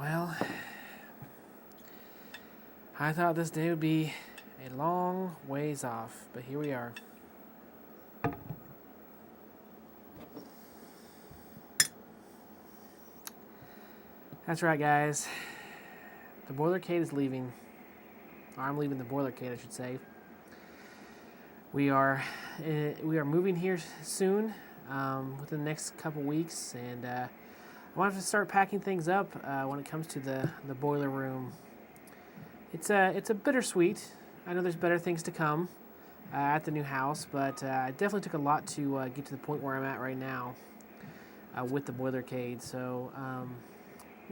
Well, I thought this day would be a long ways off, but here we are. That's right, guys. The Boilercade is leaving. Or I'm leaving the Boilercade, I should say. We are moving here soon, within the next couple weeks, and I want to start packing things up when it comes to the boiler room. It's a bittersweet. I know there's better things to come at the new house, but it definitely took a lot to get to the point where I'm at right now with the Boilercade. So I'm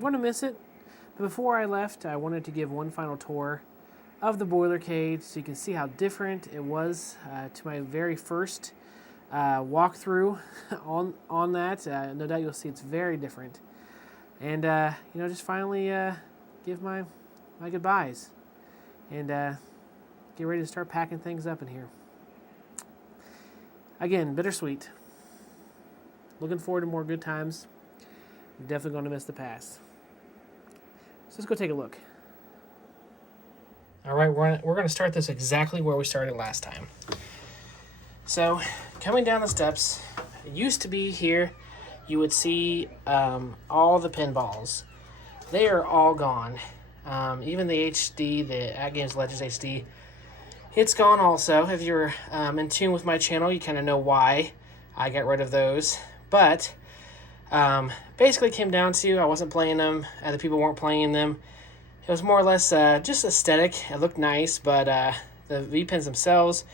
going to miss it. But before I left, I wanted to give one final tour of the Boilercade so you can see how different it was to my very first walkthrough on that. No doubt you'll see it's very different. And just finally give my goodbyes and get ready to start packing things up in here. Again, bittersweet. Looking forward to more good times. I'm definitely going to miss the past. So let's go take a look. All right, we're going to start this exactly where we started last time. So, coming down the steps, it used to be here, you would see all the pinballs. They are all gone. Even the HD, the At Games Legends HD, it's gone also. If you're in tune with my channel, you kind of know why I got rid of those. But basically came down to I wasn't playing them, other people weren't playing them. It was more or less just aesthetic. It looked nice, but the V-pins themselves,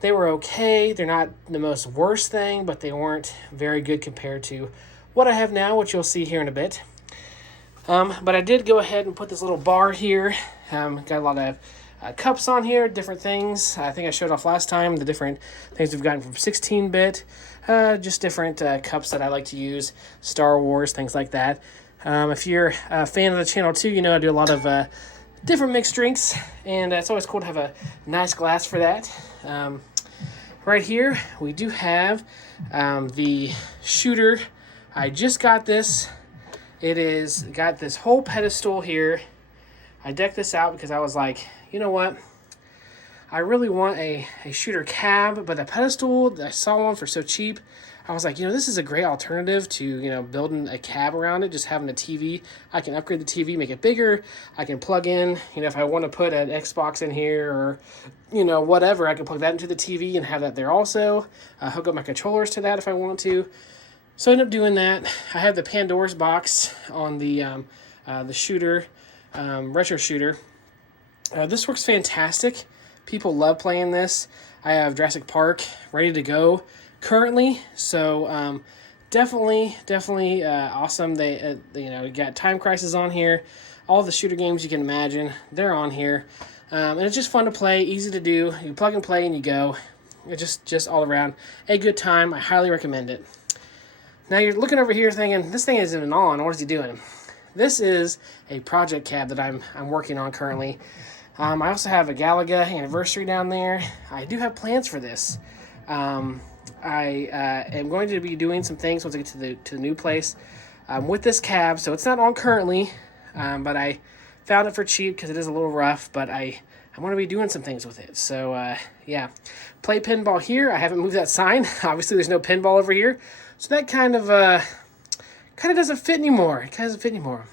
they were okay. They're not the most worst thing, but they weren't very good compared to what I have now, which you'll see here in a bit. But I did go ahead and put this little bar here. Got a lot of cups on here, different things. I think I showed off last time the different things we've gotten from 16-bit. Just different cups that I like to use, Star Wars, things like that. If you're a fan of the channel too, you know I do a lot of different mixed drinks, and it's always cool to have a nice glass for that. Right here, we do have the shooter. I just got this. It is got this whole pedestal here. I decked this out because I was like, you know what? I really want a shooter cab, but the pedestal, I saw one for so cheap. I was like, this is a great alternative to, building a cab around it, just having a TV. I can upgrade the TV, make it bigger. I can plug in, if I want to put an Xbox in here or, whatever, I can plug that into the TV and have that there also. Hook up my controllers to that if I want to. So I ended up doing that. I have the Pandora's box on the shooter, retro shooter. This works fantastic. People love playing this. I have Jurassic Park ready to go currently, so definitely awesome. They you got Time Crisis on here, all the shooter games you can imagine, they're on here, and it's just fun to play, easy to do. You plug and play and you go. It's just all around a good time. I highly recommend it. Now you're looking over here thinking, this thing isn't even on. What is he doing? This is a project cab that I'm working on currently. I also have a Galaga anniversary down there. I do have plans for this. I am going to be doing some things once I get to the new place with this cab. So it's not on currently, but I found it for cheap because it is a little rough. But I want to be doing some things with it. So yeah, play pinball here. I haven't moved that sign. Obviously, there's no pinball over here, so that kind of doesn't fit anymore. It kind of doesn't fit anymore.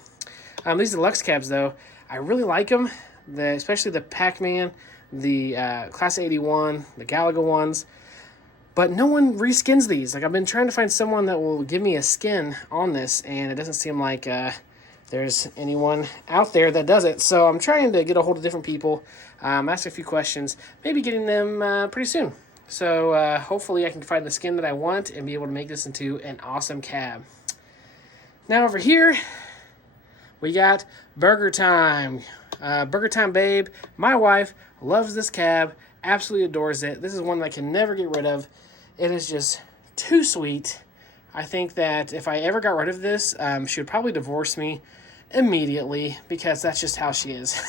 These deluxe cabs though, I really like them. Especially the Pac-Man, the Class 81, the Galaga ones. But no one reskins these. Like, I've been trying to find someone that will give me a skin on this, and it doesn't seem like there's anyone out there that does it. So I'm trying to get a hold of different people, ask a few questions, maybe getting them pretty soon. So hopefully I can find the skin that I want and be able to make this into an awesome cab. Now over here, we got Burger Time. Burger Time Babe, my wife, loves this cab, absolutely adores it. This is one that I can never get rid of. It is just too sweet. I think that if I ever got rid of this, she would probably divorce me immediately because that's just how she is.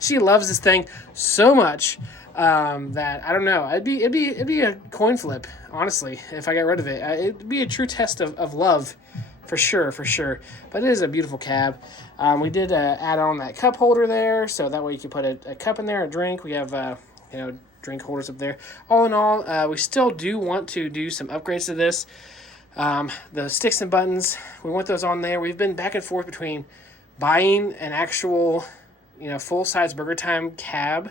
She loves this thing so much that I don't know. It'd be a coin flip, honestly, if I got rid of it. It'd be a true test of love for sure, for sure. But it is a beautiful cab. We did add on that cup holder there, so that way you can put a cup in there, a drink. We have, you know, drink holders up there. All in all, we still do want to do some upgrades to this. The sticks and buttons, we want those on there. We've been back and forth between buying an actual, you know, full-size Burger Time cab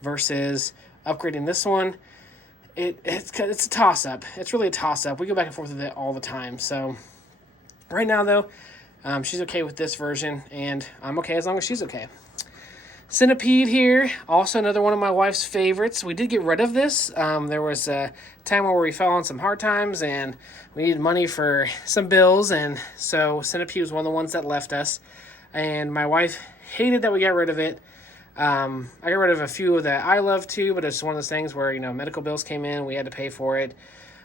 versus upgrading this one. It's a toss-up. It's really a toss-up. We go back and forth with it all the time. So right now, though, she's okay with this version, and I'm okay as long as she's okay. Centipede here, also another one of my wife's favorites. We did get rid of this. There was a time where we fell on some hard times, and we needed money for some bills, and so Centipede was one of the ones that left us. And my wife hated that we got rid of it. I got rid of a few that I love too, but it's one of those things where, you know, medical bills came in, we had to pay for it.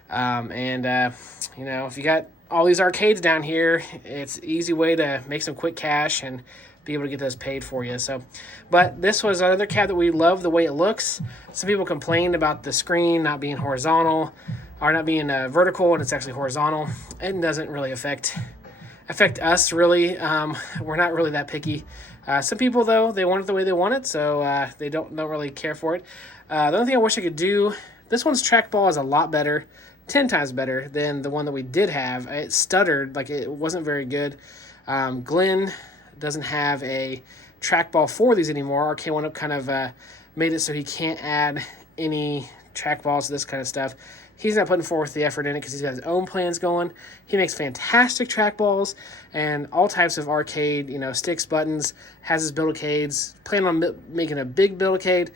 You know, if you got all these arcades down here, it's an easy way to make some quick cash and be able to get those paid for you. So, but this was another cab that we love the way it looks. Some people complained about the screen not being horizontal or not being vertical, and it's actually horizontal. It doesn't really affect us really. We're not really that picky. Some people though, they want it the way they want it, so they don't really care for it. The only thing I wish I could do, this one's trackball is a lot better, 10 times better than the one that we did have. It stuttered, like it wasn't very good. Glenn doesn't have a trackball for these anymore. RK1 kind of made it so he can't add any trackballs to this kind of stuff. He's not putting forth the effort in it because he's got his own plans going. He makes fantastic trackballs and all types of arcade, you know, sticks, buttons, has his Build-A-Cades, planning on making a big Build-A-Cade.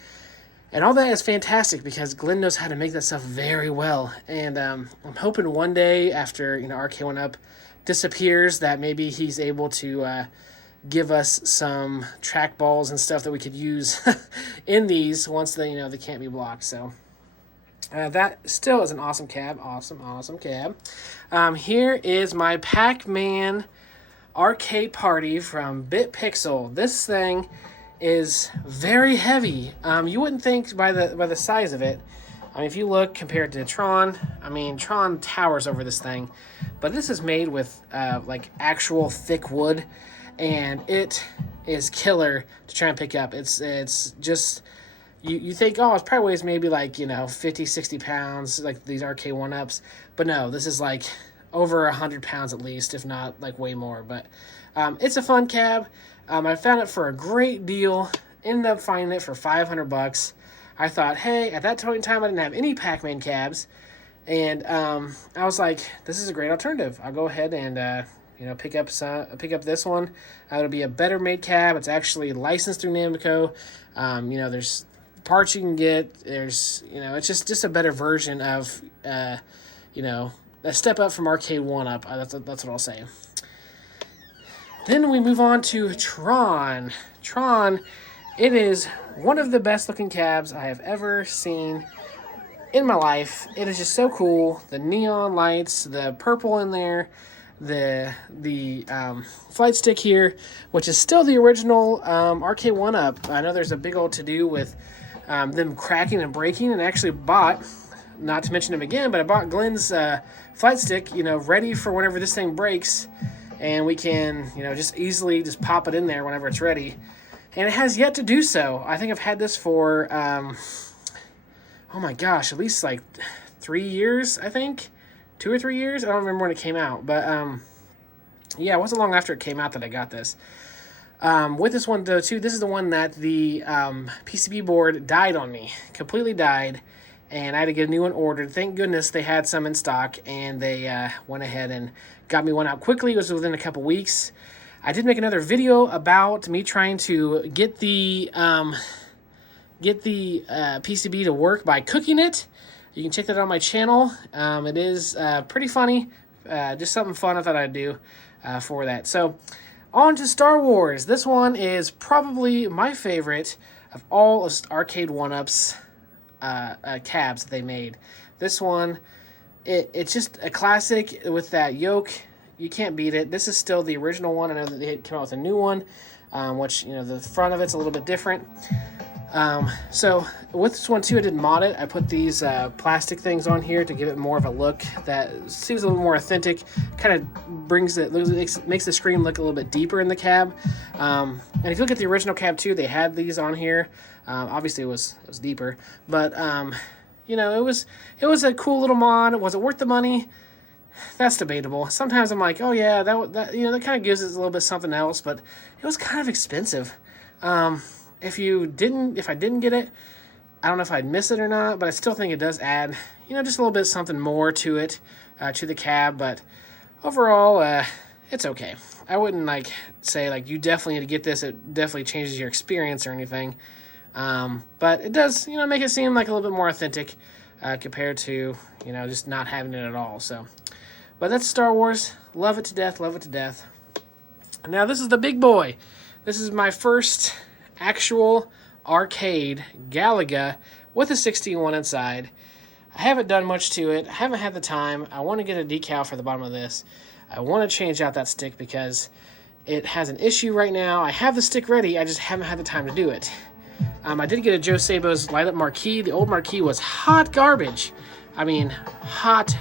And all that is fantastic because Glenn knows how to make that stuff very well. And I'm hoping one day after, you know, RK1 disappears that maybe he's able to give us some trackballs and stuff that we could use in these once they, you know, they can't be blocked. So that still is an awesome cab. Awesome cab. Here is my Pac-Man arcade party from BitPixel. This thing is very heavy. You wouldn't think by the size of it. I mean, if you look compared to Tron, I mean, Tron towers over this thing, but this is made with like actual thick wood, and it is killer to try and pick up. It's just, you think, oh, it probably weighs maybe like, you know, 50, 60 pounds, like these RK1-ups, but no, this is like over 100 pounds at least, if not like way more. But it's a fun cab. I found it for a great deal, ended up finding it for $500. I thought, hey, at that point in time, I didn't have any Pac-Man cabs, and I was like, this is a great alternative. I'll go ahead and you know, pick up this one. It'll be a better made cab. It's actually licensed through Namco. You know, there's parts you can get. There's, you know, it's just a better version of, you know, a step up from Arcade 1-Up. That's what I'll say. Then we move on to Tron. Tron, it is one of the best looking cabs I have ever seen in my life. It is just so cool. The neon lights, the purple in there, the flight stick here, which is still the original Arcade 1-Up. I know there's a big old to-do with them cracking and breaking, and I actually bought, not to mention him again, but I bought Glenn's flight stick, you know, ready for whenever this thing breaks, and we can, you know, just easily just pop it in there whenever it's ready. And it has yet to do so. I think I've had this for, oh my gosh, at least like 3 years, I think. 2 or 3 years? I don't remember when it came out. But, yeah, it wasn't long after it came out that I got this. With this one, though, too, this is the one that the PCB board died on me. Completely died. And I had to get a new one ordered. Thank goodness they had some in stock, and they went ahead and got me one out quickly. It was within a couple weeks. I did make another video about me trying to get the PCB to work by cooking it. You can check that out on my channel. It is pretty funny. Just something fun I thought I'd do for that. So, on to Star Wars. This one is probably my favorite of all Arcade 1-Ups cabs that they made. This one, it's just a classic with that yoke. You can't beat it. This is still the original one. I know that they came out with a new one, which, you know, the front of it's a little bit different. So with this one too, I didn't mod it. I put these plastic things on here to give it more of a look that seems a little more authentic. Kind of brings it, makes the screen look a little bit deeper in the cab. And if you look at the original cab too, they had these on here. Obviously, it was deeper, but you know, it was a cool little mod. Was it worth the money? That's debatable. Sometimes I'm like, oh yeah, that you know, that kind of gives it a little bit something else, but it was kind of expensive. If I didn't get it, I don't know if I'd miss it or not, but I still think it does add, you know, just a little bit something more to it, to the cab. But overall, it's okay. I wouldn't like say like you definitely need to get this. It definitely changes your experience or anything. But it does, you know, make it seem like a little bit more authentic compared to, you know, just not having it at all. So, but that's Star Wars. Love it to death. Love it to death. Now this is the big boy. This is my first actual arcade Galaga with a 61 inside. I haven't done much to it. I haven't had the time. I want to get a decal for the bottom of this. I want to change out that stick because it has an issue right now. I have the stick ready. I just haven't had the time to do it. I did get a Joe Sabo's light-up marquee. The old marquee was hot garbage. I mean, hot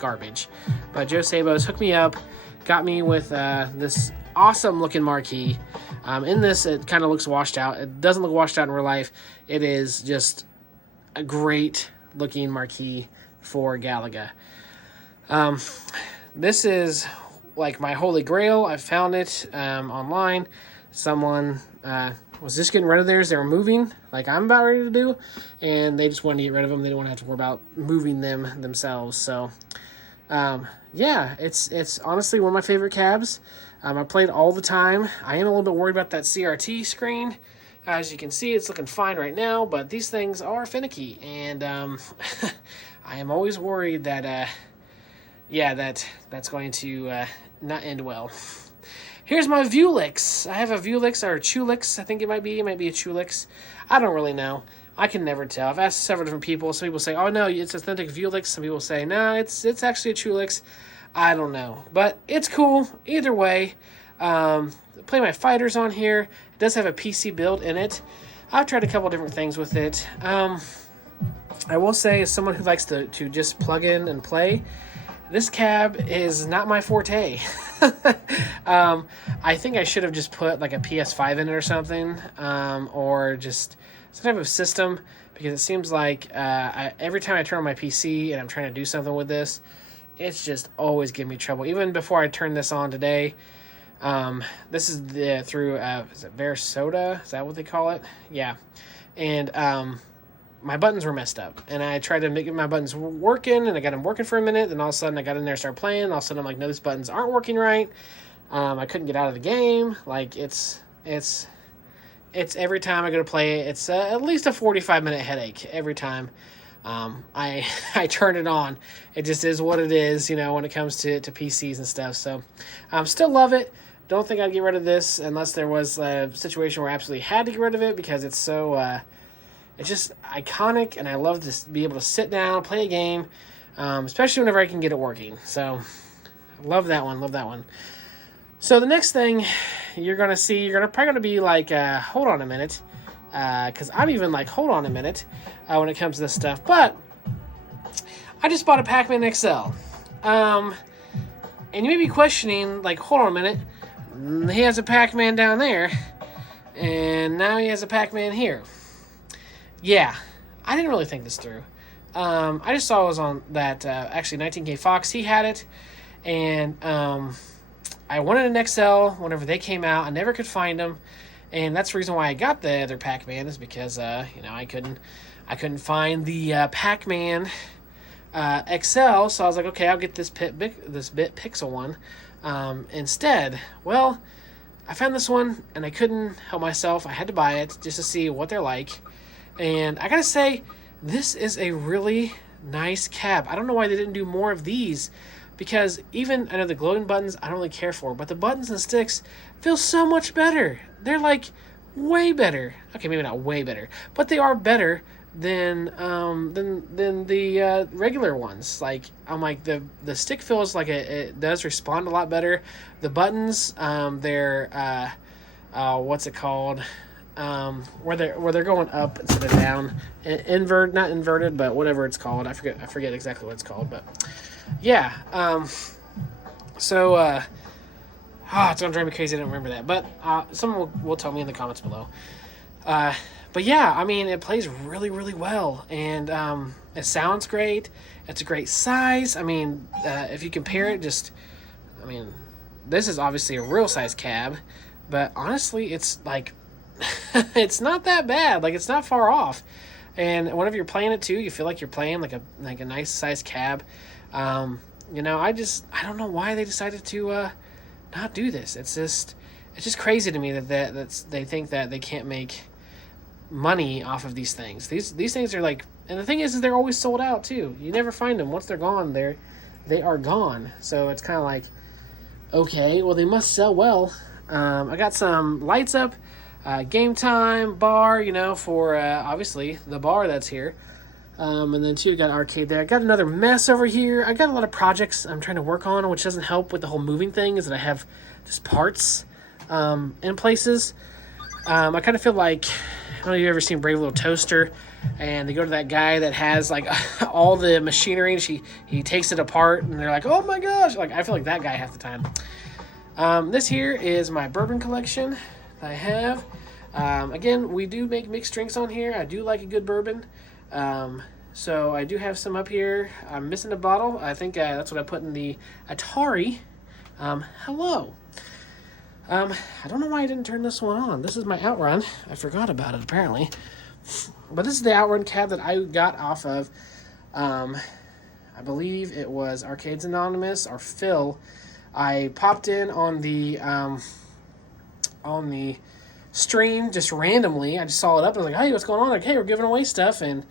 garbage. But Joe Sabo's hooked me up, got me with this awesome-looking marquee. In this, it kind of looks washed out. It doesn't look washed out in real life. It is just a great-looking marquee for Galaga. This is like my holy grail. I found it online. Someone was just getting rid of theirs. They were moving, like I'm about ready to do, and they just wanted to get rid of them. They didn't want to have to worry about moving them themselves. So, yeah, it's honestly one of my favorite cabs. I play it all the time. I am a little bit worried about that CRT screen. As you can see, it's looking fine right now, but these things are finicky, and I am always worried that, yeah, that's going to not end well. Here's my Vuelix. I have a Vuelix or a Chulix. I think it might be. It might be a Chulix. I don't really know. I can never tell. I've asked several different people. Some people say, oh, no, it's authentic Vuelix. Some people say, no, it's actually a Chulix. I don't know. But it's cool. Either way, play my fighters on here. It does have a PC build in it. I've tried a couple different things with it. I will say, as someone who likes to just plug in and play, this cab is not my forte. I think I should have just put like a PS5 in it or something, or just some type of system, because it seems like every time I turn on my PC and I'm trying to do something with this, it's just always giving me trouble. Even before I turned this on today, this is through is it Versota? Is that what they call it? Yeah, and my buttons were messed up, and I tried to make my buttons working, and I got them working for a minute. Then all of a sudden, I got in there and started playing. All of a sudden, I'm like, no, these buttons aren't working right. I couldn't get out of the game. Like it's every time I go to play it, it's at least a 45-minute headache every time. I turn it on. It just is what it is, you know, when it comes to PCs and stuff. So, still love it. Don't think I'd get rid of this unless there was a situation where I absolutely had to get rid of it, because it's so. It's just iconic, and I love to be able to sit down, play a game, especially whenever I can get it working. So, love that one, love that one. So the next thing you're going to see, you're probably going to be like, hold on a minute, because I'm even like, hold on a minute, when it comes to this stuff. But I just bought a Pac-Man XL. And you may be questioning, like, hold on a minute, he has a Pac-Man down there, and now he has a Pac-Man here. Yeah, I didn't really think this through. I just saw it was on that, actually 19K Fox, he had it, and I wanted an XL whenever they came out. I never could find them, and that's the reason why I got the other Pac-Man, is because, you know, I couldn't find the Pac-Man XL, so I was like, okay, I'll get this bit Pixel one instead. Well, I found this one, and I couldn't help myself. I had to buy it just to see what they're like. And I gotta say, this is a really nice cab. I don't know why they didn't do more of these, because even, I know the glowing buttons I don't really care for, but the buttons and sticks feel so much better. They're like way better. Okay, maybe not way better, but they are better than the regular ones. Like, I'm like, the stick feels like it does respond a lot better. The buttons, they're what's it called? where they're going up instead of down, not inverted, but whatever it's called. I forget exactly what it's called, but yeah. So it's gonna drive me crazy. I don't remember that, but someone will tell me in the comments below. But yeah, I mean, it plays really, really well, and it sounds great. It's a great size. I mean, if you compare it, I mean, this is obviously a real size cab, but honestly, it's like, it's not that bad. Like, it's not far off. And whenever you're playing it too, you feel like you're playing like a nice size cab. I don't know why they decided to not do this. It's just crazy to me that they think that they can't make money off of these things. These things are like, and the thing is they're always sold out too. You never find them. Once they're gone, they are gone. So it's kind of like, okay, well, they must sell well. I got some lights up, game time bar, for obviously the bar that's here. And then too, got arcade there. I got another mess over here. I got a lot of projects I'm trying to work on, which doesn't help with the whole moving thing, is that I have just parts in places. I kind of feel like, I don't know if you've ever seen Brave Little Toaster, and they go to that guy that has like all the machinery, and he takes it apart, and they're like, oh my gosh, like I feel like that guy half the time. This here is my bourbon collection that I have. Again, we do make mixed drinks on here. I do like a good bourbon. So I do have some up here. I'm missing a bottle. I think that's what I put in the Atari. Hello. I don't know why I didn't turn this one on. This is my Outrun. I forgot about it, apparently. But this is the Outrun cab that I got off of, I believe it was Arcades Anonymous or Phil. I popped in on the stream just randomly. I just saw it up and I was like, hey, what's going on? Like, hey, we're giving away stuff. And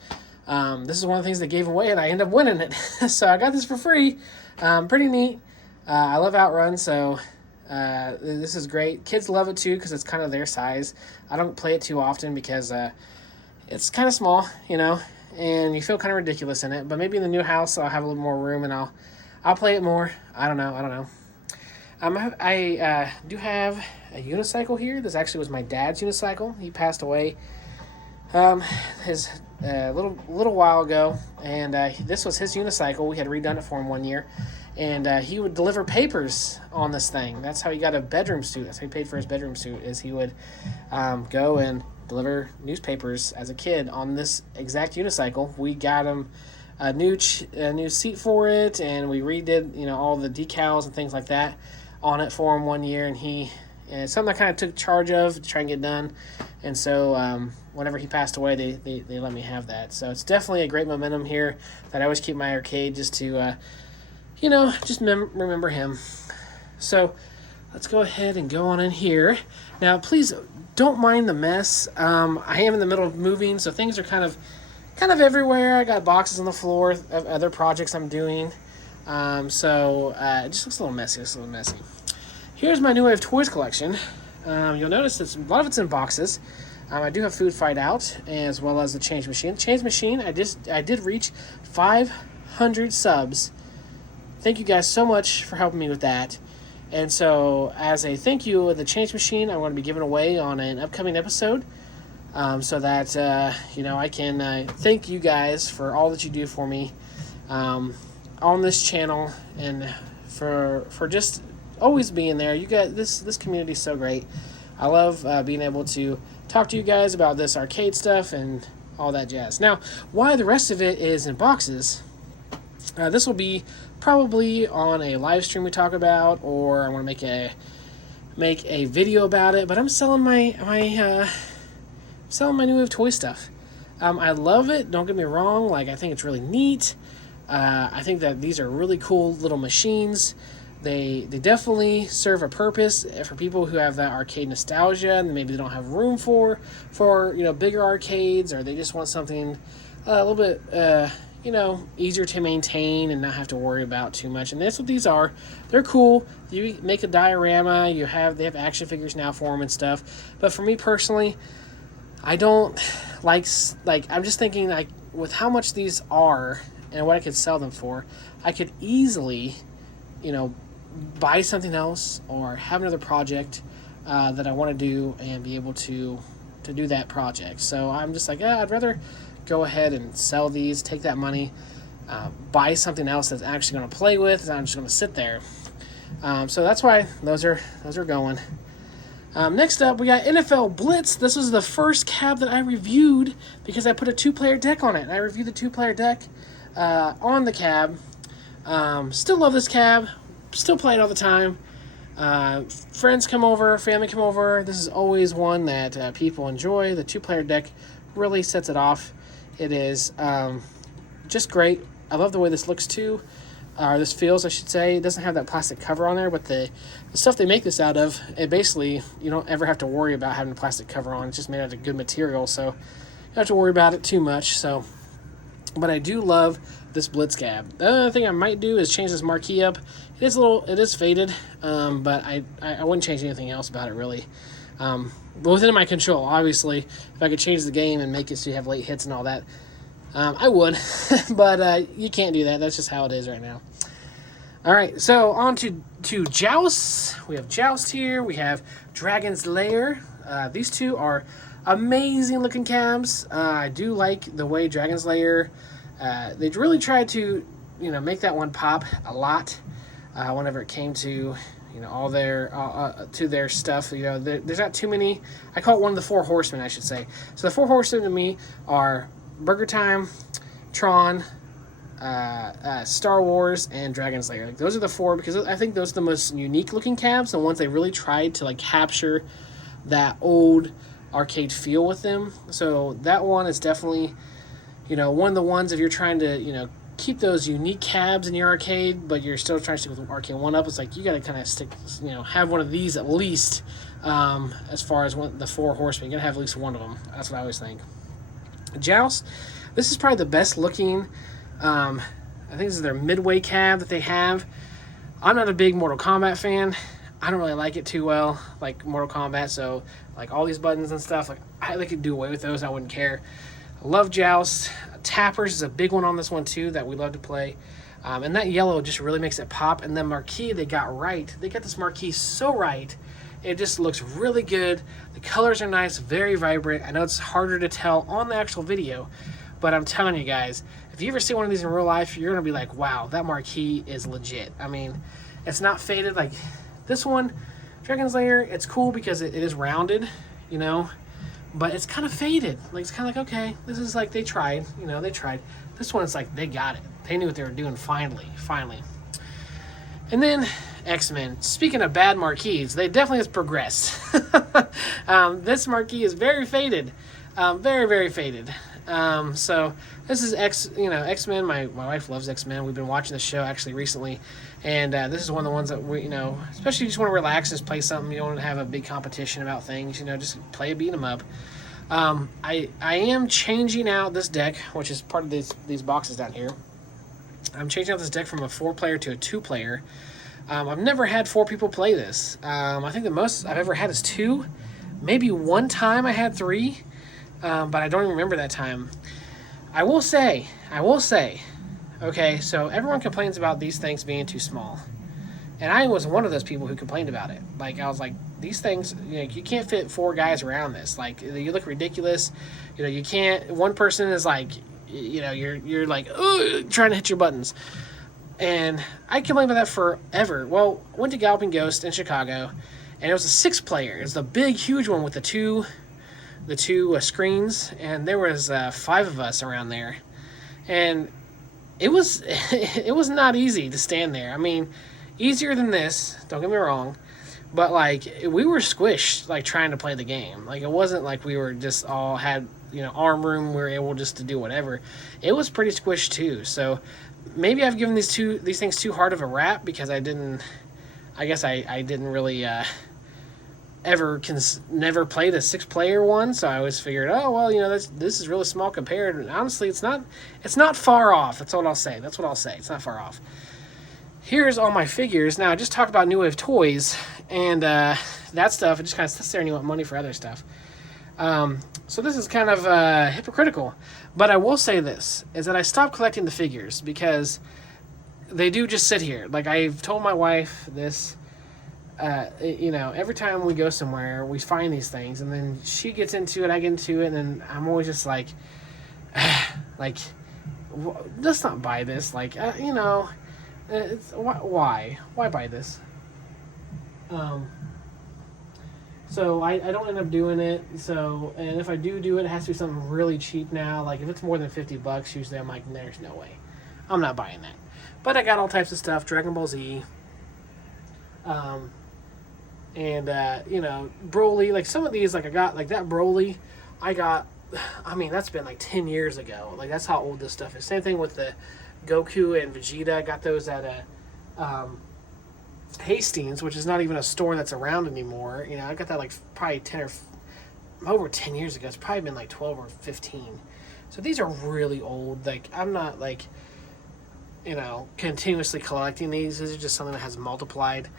this is one of the things they gave away, and I ended up winning it. So I got this for free. Pretty neat. I love Outrun, so... this is great. Kids love it too because it's kind of their size. I don't play it too often because it's kind of small, and you feel kind of ridiculous in it. But maybe in the new house I'll have a little more room and I'll play it more. I don't know. I do have a unicycle here. This actually was my dad's unicycle. He passed away his little while ago, and this was his unicycle. We had redone it for him one year. And he would deliver papers on this thing. That's how he got a bedroom suit. That's how he paid for his bedroom suit, is he would go and deliver newspapers as a kid on this exact unicycle. We got him a new seat for it, and we redid all the decals and things like that on it for him one year. And something I kind of took charge of to try and get done. And so whenever he passed away, they let me have that. So it's definitely a great momentum here that I always keep my arcade just to... remember him. So let's go ahead and go on in here. Now, please don't mind the mess. I am in the middle of moving, so things are kind of everywhere. I got boxes on the floor of other projects I'm doing. So it just looks a little messy. Here's my New Wave Toys collection. You'll notice that a lot of it's in boxes. I do have Food Fight Out, as well as the Change Machine. Change Machine, I did reach 500 subs. Thank you guys so much for helping me with that. And so, as a thank you, the Change Machine I'm going to be giving away on an upcoming episode, so that I can thank you guys for all that you do for me on this channel, and for just always being there. You guys, this community is so great. I love being able to talk to you guys about this arcade stuff and all that jazz. Now, why the rest of it is in boxes? This will be probably on a live stream we talk about, or I want to make a video about it. But I'm selling my New Wave toy stuff. I love it. Don't get me wrong. Like, I think it's really neat. I think that these are really cool little machines. They definitely serve a purpose for people who have that arcade nostalgia and maybe they don't have room for bigger arcades, or they just want something a little bit easier to maintain and not have to worry about too much. And that's what these are. They're cool. You make a diorama. They have action figures now for them and stuff. But for me personally, I don't like I'm just thinking, like, with how much these are and what I could sell them for, I could easily, buy something else or have another project that I want to do and be able to to do that project. So I'm just like, I'd rather go ahead and sell these, take that money, buy something else that's actually going to play with, and I'm just going to sit there. So that's why those are going. Next up, we got NFL Blitz. This was the first cab that I reviewed because I put a 2-player deck on it. And I reviewed the 2-player deck on the cab. Still love this cab. Still play it all the time. Friends come over, family come over. This is always one that people enjoy. The 2-player deck really sets it off. It is just great. I love the way this looks too. Or this feels, I should say. It doesn't have that plastic cover on there, but the stuff they make this out of, it basically, you don't ever have to worry about having a plastic cover on. It's just made out of good material, so you don't have to worry about it too much. So, but I do love this Blitz cab. The other thing I might do is change this marquee up. It is faded, but I wouldn't change anything else about it really. Within my control, obviously, if I could change the game and make it so you have late hits and all that, I would, but you can't do that. That's just how it is right now. All right, so on to Joust. We have Joust here. We have Dragon's Lair. These two are amazing looking cabs. I do like the way Dragon's Lair, they really tried to, make that one pop a lot whenever it came to, all their, to their stuff. There's not too many. I call it one of the 4 horsemen, I should say. So the 4 horsemen to me are Burger Time, Tron, Star Wars, and Dragon's Lair. Those are the 4 because I think those are the most unique looking cabs, the ones they really tried to capture that old arcade feel with them. So that one is definitely, one of the ones if you're trying to, keep those unique cabs in your arcade, but you're still trying to stick with Arcade 1-Up. It's like you got to kind of stick, have one of these at least. As far as the 4 horsemen, you got to have at least one of them. That's what I always think. Joust, this is probably the best looking, I think this is their midway cab that they have. I'm not a big Mortal Kombat fan. I don't really like it too well, like Mortal Kombat, so all these buttons and stuff, they could do away with those, I wouldn't care. I love Joust. Tappers is a big one on this one too that we love to play. And that yellow just really makes it pop. And the marquee they got right. They got this marquee so right. It just looks really good. The colors are nice, very vibrant. I know it's harder to tell on the actual video, but I'm telling you guys, if you ever see one of these in real life, you're going to be like, wow, that marquee is legit. I mean, it's not faded like this one. Dragon's Lair, it's cool because it is rounded, but it's kind of faded. It's kind of okay, this is they tried, they tried. This one, it's they got it. They knew what they were doing finally. And then X-Men. Speaking of bad marquees, they definitely has progressed. This marquee is very faded, very, very faded. So this is X-Men. My wife loves X-Men. We've been watching the show actually recently, and this is one of the ones that we, especially just want to relax, just play something. You don't want to have a big competition about things. Just play a beat 'em up. I am changing out this deck, which is part of these boxes down here. I'm changing out this deck from a 4-player to a 2-player. I've never had 4 people play this. I think the most I've ever had is 2. Maybe one time I had 3, but I don't even remember that time. I will say, okay, so everyone complains about these things being too small. And I was one of those people who complained about it. I was like, these things, you can't fit 4 guys around this. You look ridiculous. You can't, one person is you're trying to hit your buttons. And I complained about that forever. Well, went to Galloping Ghost in Chicago, and it was a 6-player. It was the big, huge one with the two screens, and there was 5 of us around there. And it was not easy to stand there. I mean, easier than this, don't get me wrong, but we were squished trying to play the game. It wasn't like we were just all had arm room, we were able just to do whatever. It was pretty squished too. So maybe I've given these things too hard of a rap because I didn't really never played a 6-player one, so I always figured, oh well, this is really small compared. And honestly, it's not far off. That's what I'll say. It's not far off. Here's all my figures. Now I just talked about New Wave toys and that stuff. It just kind of sits there and you want money for other stuff. So this is kind of hypocritical, but I will say this, is that I stopped collecting the figures because they do just sit here. I've told my wife this, you know, every time we go somewhere, we find these things, and then she gets into it, I get into it, and then I'm always just like, like, let's not buy this. Like, you know, it's why buy this? So I don't end up doing it. So, and if I do it, it has to be something really cheap now. Like if it's more than $50, usually I'm like, there's no way, I'm not buying that. But I got all types of stuff, Dragon Ball Z, and you know, Broly. Like some of these, like I got like that Broly, I got. I mean, that's been like 10 years ago. Like that's how old this stuff is. Same thing with the Goku and Vegeta. I got those at a Hastings, which is not even a store that's around anymore. You know, I got that like probably 10 or over 10 years ago. It's probably been like 12 or 15. So these are really old. Like I'm not like, you know, continuously collecting these. These are just something that has multiplied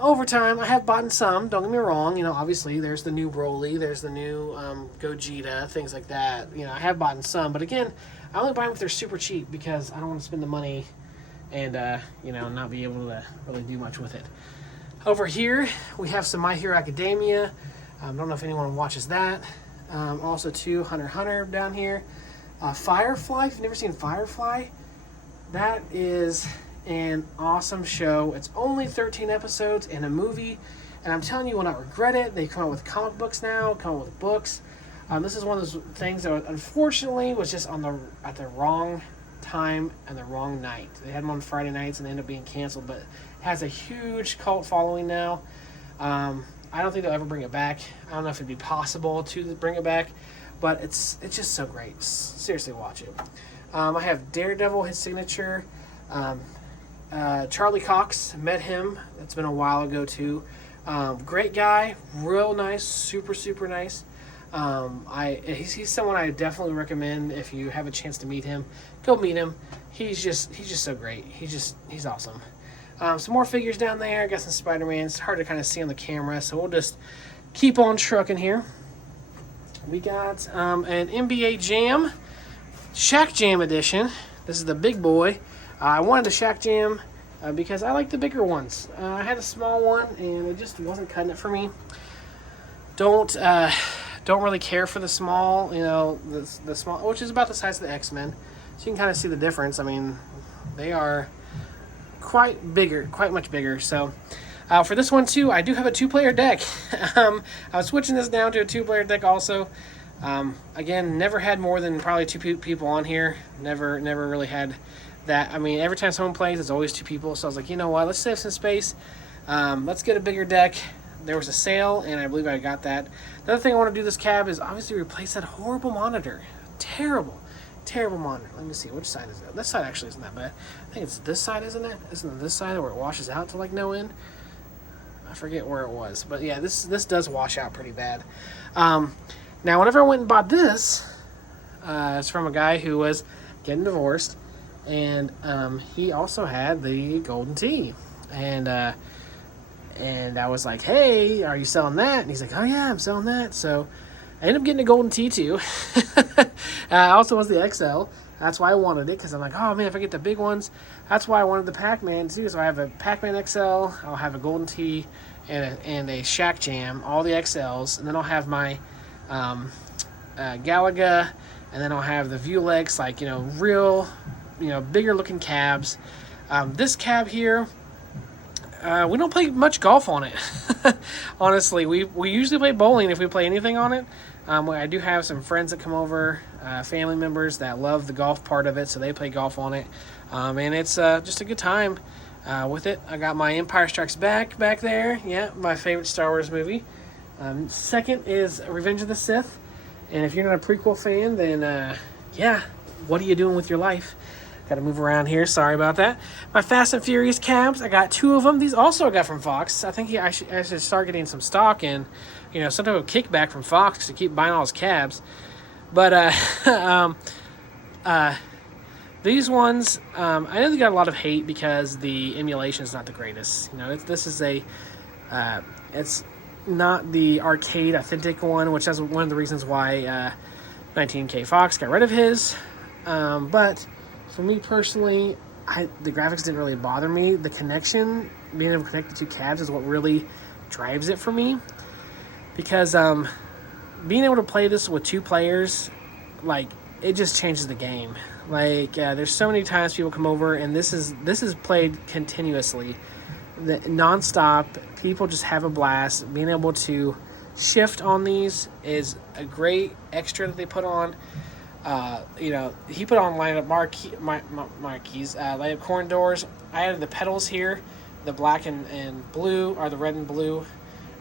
over time. I have bought some, don't get me wrong. You know, obviously there's the new Broly, there's the new Gogeta, things like that. You know, I have bought some, but again, I only buy them if they're super cheap because I don't want to spend the money and you know, not be able to really do much with it. Over here we have some My Hero Academia. Don't know if anyone watches that. Also too, Hunter x Hunter down here. Firefly, if you've never seen Firefly, that is an awesome show. It's only 13 episodes and a movie, and I'm telling you, you will not regret it. They come out with comic books now, come out with books. This is one of those things that unfortunately was just at the wrong time and the wrong night. They had them on Friday nights and they ended up being canceled, but it has a huge cult following now. I don't think they'll ever bring it back. I don't know if it'd be possible to bring it back, but it's just so great. Seriously, watch it. I have Daredevil, his signature. Charlie Cox, met him. It's been a while ago too. Great guy, real nice, super nice. He's someone I definitely recommend if you have a chance to meet him. Go meet him. He's just so great. He's awesome. Some more figures down there. I got some Spider-Man. It's hard to kind of see on the camera, so we'll just keep on trucking here. We got an NBA Jam, Shaq Jam edition. This is the big boy. I wanted the Shaq Jam because I like the bigger ones. I had a small one and it just wasn't cutting it for me. Don't really care for the small, you know, the small, which is about the size of the X-Men. So you can kind of see the difference. I mean, they are quite much bigger. So for this one too, I do have a 2-player deck. I was switching this down to a 2-player deck also. Again, never had more than probably 2 people on here. Never really had that. I mean, every time someone plays, it's always 2 people. So I was like, you know what, let's save some space. Let's get a bigger deck. There was a sale, and I believe I got that. The other thing I want to do this cab is obviously replace that horrible monitor. Terrible monitor. Let me see, which side is it? This side actually isn't that bad. I think it's this side, isn't it? Isn't it this side where it washes out to like no end? I forget where it was. But yeah, this does wash out pretty bad. Now, whenever I went and bought this, it's from a guy who was getting divorced, and he also had the Golden Tee. And I was like, hey, are you selling that? And he's like, oh yeah, I'm selling that. So I ended up getting a Golden Tee too. I also was the XL. That's why I wanted it, because I'm like, oh man, if I get the big ones, that's why I wanted the Pac-Man too. So I have a Pac-Man XL, I'll have a Golden Tee, and a Shaq Jam, all the XLs, and then I'll have my Galaga, and then I'll have the Vulex, like, you know, real, you know, bigger looking cabs. This cab here, we don't play much golf on it. Honestly, we usually play bowling if we play anything on it. I do have some friends that come over, family members that love the golf part of it, so they play golf on it. And it's just a good time with it. I got my Empire Strikes Back there. Yeah, my favorite Star Wars movie. Second is Revenge of the Sith. And if you're not a prequel fan, then yeah, what are you doing with your life? Got to move around here. Sorry about that. My Fast and Furious cabs. I got 2 of them. These also I got from Fox. I think I should start getting some stock and, you know, some type of kickback from Fox to keep buying all his cabs. But these ones, I know they got a lot of hate because the emulation is not the greatest. You know, it's not the arcade authentic one, which is one of the reasons why 19K Fox got rid of his. But for me personally, the graphics didn't really bother me. The connection being able to connect the two cabs is what really drives it for me. Because being able to play this with 2 players, like, it just changes the game. Like, there's so many times people come over, and this is played continuously, nonstop. People just have a blast. Being able to shift on these is a great extra that they put on. He put on lineup marquees, lineup corn doors. I added the pedals here, the black and blue, or the red and blue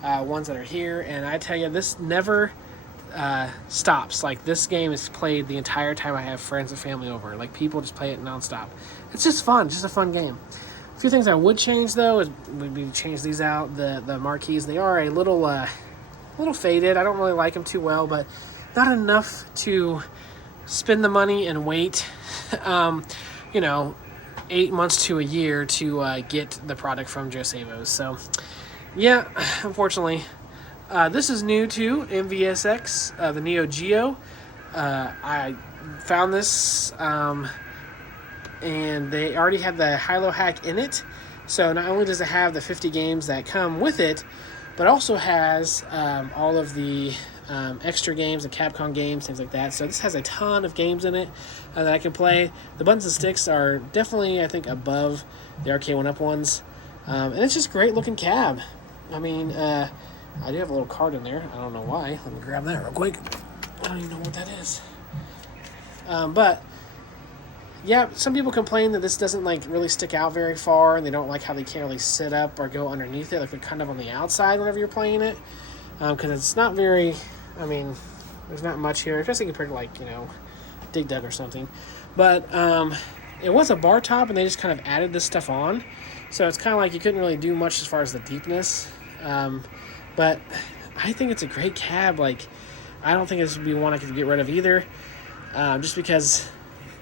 ones that are here, and I tell you, this never stops. Like, this game is played the entire time I have friends and family over. Like, people just play it nonstop. It's just fun, just a fun game. A few things I would change though is maybe change these out. The marquees, they are a little faded. I don't really like them too well, but not enough to spend the money and wait 8 months to a year to get the product from Josevo's. So yeah, unfortunately, this is new to MVSX, the Neo Geo. I found this, and they already have the high-low hack in it. So not only does it have the 50 games that come with it, but also has all of the extra games, the Capcom games, things like that. So this has a ton of games in it that I can play. The buttons and sticks are definitely, I think, above the Arcade 1-Up ones. And it's just a great-looking cab. I mean, I do have a little card in there. I don't know why. Let me grab that real quick. I don't even know what that is. But yeah, some people complain that this doesn't like really stick out very far, and they don't like how they can't really sit up or go underneath it. Like, they're kind of on the outside whenever you're playing it, because it's not very. I mean, there's not much here, especially compared to, like, Dig Dug or something. But it was a bar top, and they just kind of added this stuff on, so it's kind of like you couldn't really do much as far as the deepness. But I think it's a great cab. Like, I don't think this would be one I could get rid of either, just because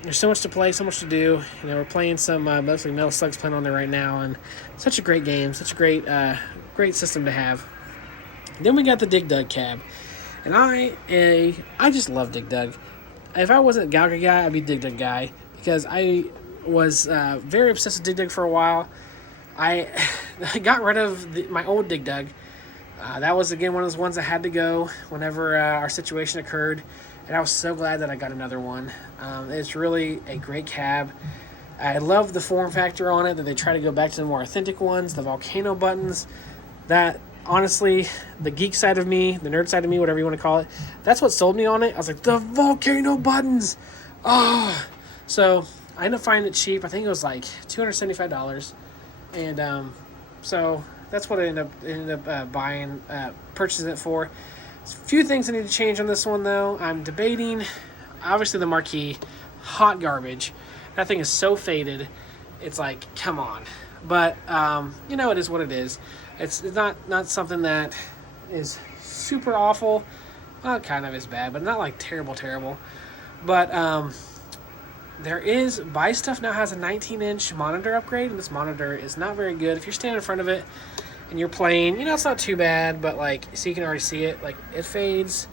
there's so much to play, so much to do. We're playing some mostly Metal Slug's playing on there right now, and such a great game, such a great system to have. Then we got the Dig Dug cab, and I just love Dig Dug. If I wasn't Galaga guy, I'd be Dig Dug guy, because I was very obsessed with Dig Dug for a while. I got rid of my old Dig Dug. That was, again, one of those ones that had to go whenever our situation occurred, and I was so glad that I got another one. It's really a great cab. I love the form factor on it, that they try to go back to the more authentic ones, the volcano buttons. That, honestly, the geek side of me, the nerd side of me, whatever you want to call it, that's what sold me on it. I was like, the volcano buttons! Oh! So I ended up finding it cheap. I think it was like $275. And so that's what I ended up buying, purchasing it for. A few things I need to change on this one, though. I'm debating, obviously, the marquee, hot garbage. That thing is so faded. It's like, come on. But it is what it is. It's not something that is super awful. Well, it kind of is bad, but not like terrible. But there is, Buy Stuff now has a 19-inch monitor upgrade, and this monitor is not very good. If you're standing in front of it and you're playing, it's not too bad, but like, so you can already see it. Like, it fades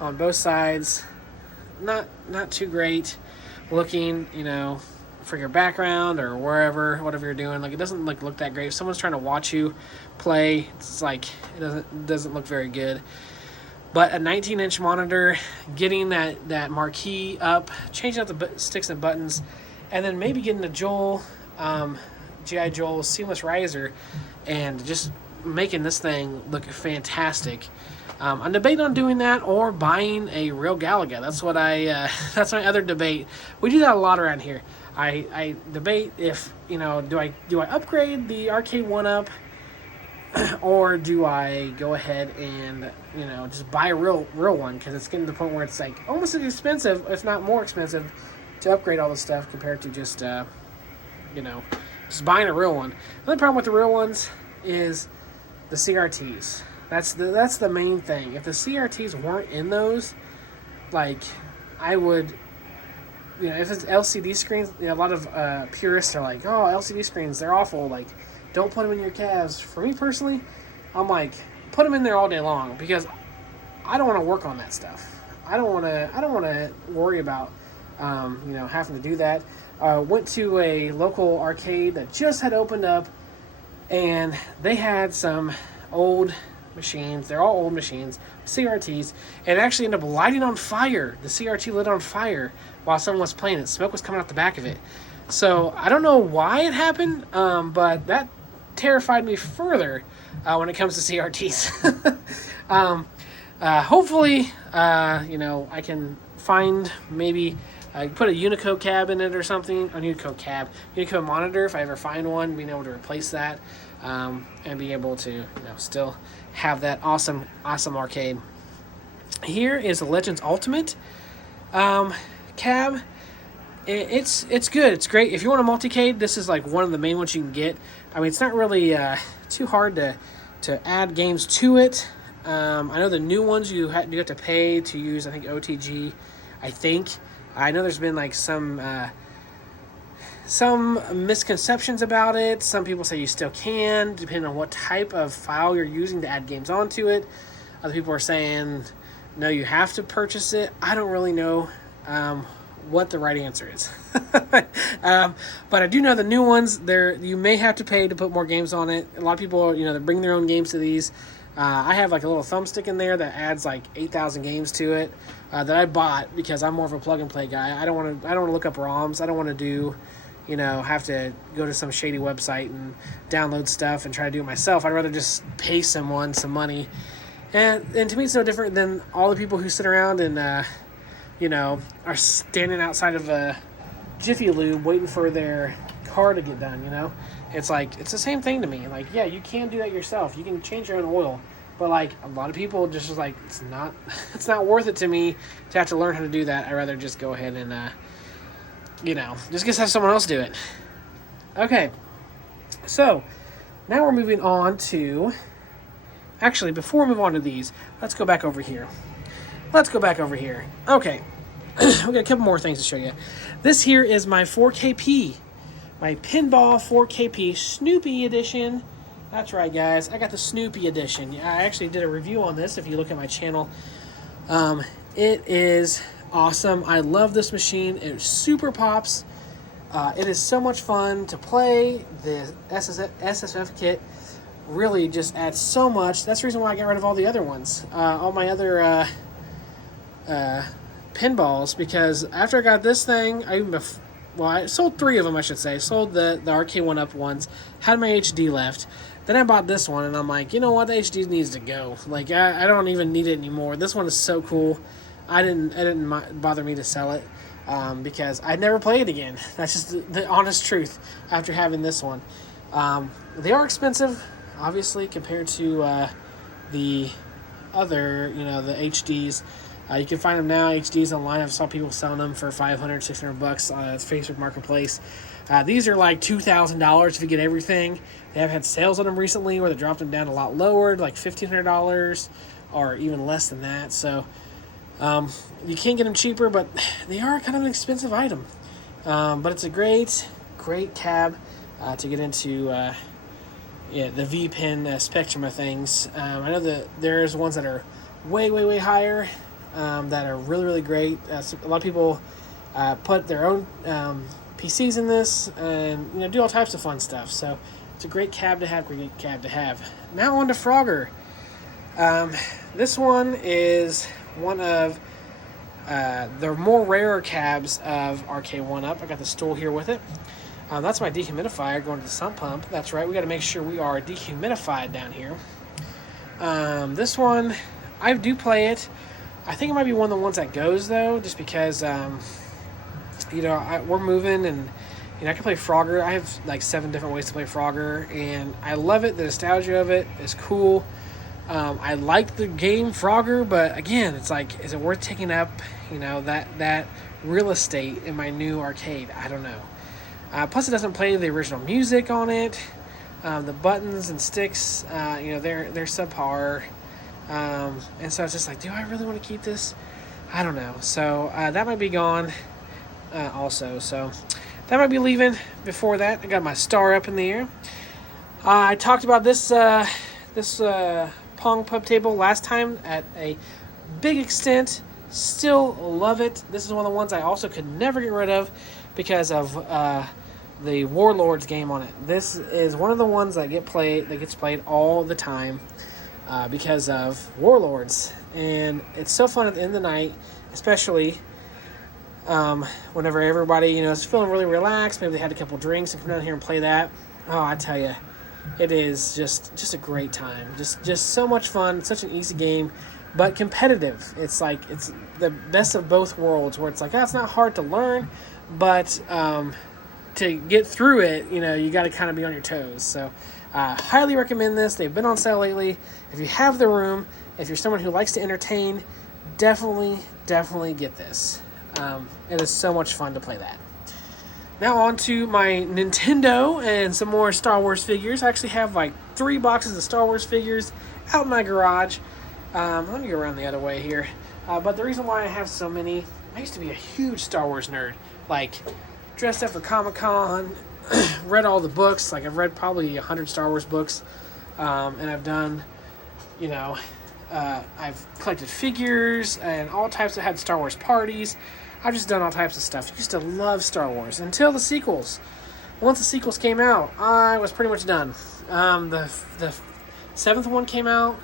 on both sides. Not too great looking, for your background or whatever you're doing. Like, it doesn't look that great. If someone's trying to watch you play, it's like, it doesn't look very good. But a 19-inch monitor, getting that marquee up, changing out the sticks and buttons, and then maybe getting a G.I. Joel seamless riser, and just making this thing look fantastic. I'm debating on doing that or buying a real Galaga. That's what that's my other debate. We do that a lot around here. I debate if, do I upgrade the Arcade 1-Up, or do I go ahead and, just buy a real one, because it's getting to the point where it's like almost as expensive, if not more expensive, to upgrade all this stuff compared to just, just buying a real one. The only problem with the real ones is the CRTs. That's the main thing. If the CRTs weren't in those, like, I would, if it's LCD screens, a lot of purists are like, oh, LCD screens, they're awful. Like, don't put them in your cabs. For me personally, I'm like, put them in there all day long, because I don't want to work on that stuff. I don't want to worry about, having to do that. Went to a local arcade that just had opened up, and they had some old machines. They're all old machines, CRTs, and it actually ended up lighting on fire. The CRT lit on fire while someone was playing it. Smoke was coming out the back of it. So I don't know why it happened, but that terrified me further when it comes to CRTs. Hopefully, I can find maybe put a Unico cab in it or something. A Unico monitor if I ever find one, being able to replace that and be able to still have that awesome arcade. Here is the Legends Ultimate cab. It's good. It's great. If you want a Multicade, this is like one of the main ones you can get. I mean, it's not really too hard to add games to it. I know the new ones you have to pay to use, I think, OTG. I know there's been like some misconceptions about it. Some people say you still can, depending on what type of file you're using to add games onto it. Other people are saying, no, you have to purchase it. I don't really know what the right answer is. But I do know the new ones, you may have to pay to put more games on it. A lot of people, they bring their own games to these. I have like a little thumbstick in there that adds like 8,000 games to it that I bought because I'm more of a plug and play guy. I don't want to look up ROMs. I don't want to do, have to go to some shady website and download stuff and try to do it myself. I'd rather just pay someone some money. And to me, it's no different than all the people who sit around and, are standing outside of a Jiffy Lube waiting for their car to get done, It's like, it's the same thing to me. Like, yeah, you can do that yourself. You can change your own oil. But, like, a lot of people just like, it's not worth it to me to have to learn how to do that. I'd rather just go ahead and, just have someone else do it. Okay. So, now we're moving on to... Actually, before we move on to these, let's go back over here. Okay. We got a couple more things to show you. This here is my 4KP. My Pinball 4KP Snoopy edition. That's right, guys. I got the Snoopy edition. I actually did a review on this if you look at my channel. It is awesome. I love this machine. It super pops. It is so much fun to play. The SSF kit really just adds so much. That's the reason why I got rid of all the other ones. All my other pinballs, because after I got this thing, I sold 3 of them, I should say. Sold the RK1-Up ones, had my HD left. Then I bought this one, and I'm like, you know what, the HD needs to go. Like, I don't even need it anymore. This one is so cool. It didn't bother me to sell it because I'd never play it again. That's just the honest truth after having this one. They are expensive, obviously, compared to the other, the HDs. You can find them now, HDs online. I've saw people selling them for $500, $600 on Facebook Marketplace. These are like $2,000 if you get everything. They have had sales on them recently where they dropped them down a lot lower, like $1,500 or even less than that. So you can get them cheaper, but they are kind of an expensive item. But it's a great cab to get into the V-pin spectrum of things. I know that there's ones that are way higher. That are really great. A lot of people put their own PCs in this and do all types of fun stuff. So it's a great cab to have. Now on to Frogger. This one is one of the more rarer cabs of RK1-Up. I got the stool here with it. That's my dehumidifier going to the sump pump. That's right, we got to make sure we are dehumidified down here. This one, I do play it. I think it might be one of the ones that goes, though, just because, we're moving, and, I can play Frogger. I have, like, 7 different ways to play Frogger, and I love it. The nostalgia of it is cool. I like the game Frogger, but, again, it's like, is it worth taking up, that real estate in my new arcade? I don't know. Plus, it doesn't play the original music on it. The buttons and sticks, they're subpar. And so it's just like, do I really want to keep this? I don't know. So that might be gone also. So that might be leaving before that. I got my star up in the air. I talked about this Pong pub table last time at a big extent. Still love it. This is one of the ones I also could never get rid of because of the Warlords game on it. This is one of the ones that gets played all the time because of Warlords, and it's so fun at the end of the night, especially whenever everybody is feeling really relaxed. Maybe they had a couple drinks and come down here and play that. Oh, I tell you, it is just a great time. Just so much fun. It's such an easy game, but competitive. It's like it's the best of both worlds, where it's like, it's not hard to learn, but to get through it, you got to kind of be on your toes. So highly recommend this. They've been on sale lately. If you have the room, if you're someone who likes to entertain, definitely get this. It is so much fun to play that. Now on to my Nintendo and some more Star Wars figures. I actually have like 3 boxes of Star Wars figures out in my garage. Let me go around the other way here. But the reason why I have so many, I used to be a huge Star Wars nerd. Like, dressed up for Comic-Con, read all the books. Like, I've read probably 100 Star Wars books. And I've done, I've collected figures and all types. I had Star Wars parties. I've just done all types of stuff. I used to love Star Wars until the sequels. Once the sequels came out, I was pretty much done. The 7th one came out,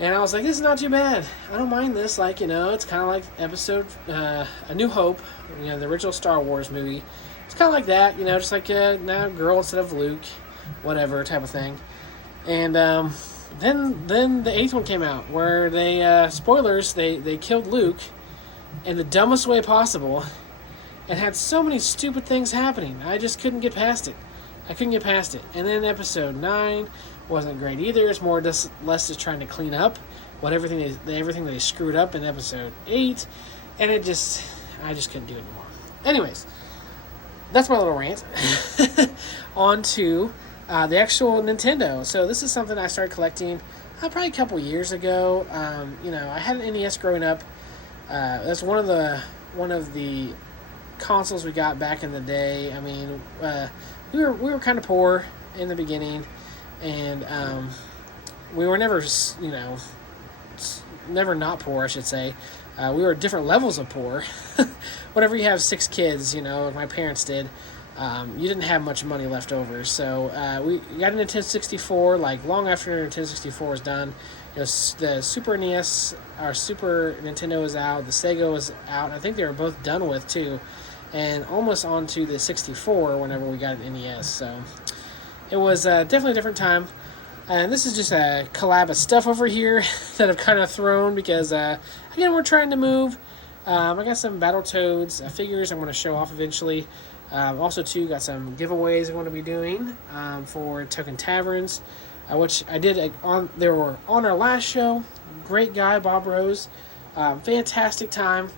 and I was like, this is not too bad. I don't mind this. Like, it's kind of like episode A New Hope, the original Star Wars movie. It's kind of like that, just like now a girl instead of Luke, whatever type of thing. And then the 8th one came out, where they spoilers, they killed Luke in the dumbest way possible, and had so many stupid things happening. I just couldn't get past it. And then episode 9 wasn't great either. It's more less just trying to clean up everything that they screwed up in episode 8, and I just couldn't do it anymore. Anyways, that's my little rant. On to the actual Nintendo. So this is something I started collecting probably a couple years ago. I had an NES growing up. That's one of the consoles we got back in the day. I mean, we were kind of poor in the beginning, and we were never never not poor, I should say. We were at different levels of poor. Whenever you have 6 kids, like my parents did, you didn't have much money left over. So we got a Nintendo 64, like long after Nintendo 64 was done. The Super NES, our Super Nintendo was out, the Sega was out. I think they were both done with too, and almost onto the 64 whenever we got an NES. So it was definitely a different time. And this is just a collab of stuff over here that I've kind of thrown because, again, we're trying to move. I got some Battletoads figures I'm going to show off eventually. Also, too, got some giveaways I'm going to be doing for Token Taverns, which I did they were on our last show. Great guy, Bob Rose. Fantastic time.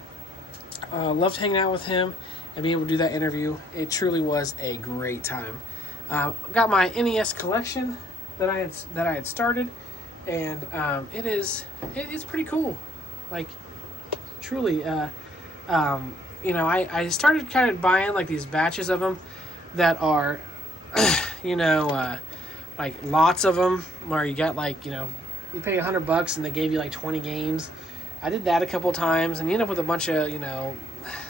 Loved hanging out with him and being able to do that interview. It truly was a great time. Got my NES collection that I had started, and it's pretty cool. Like, truly, I started kind of buying like these batches of them that are, like lots of them, where you got like, you pay $100 and they gave you like 20 games. I did that a couple times, and you end up with a bunch of,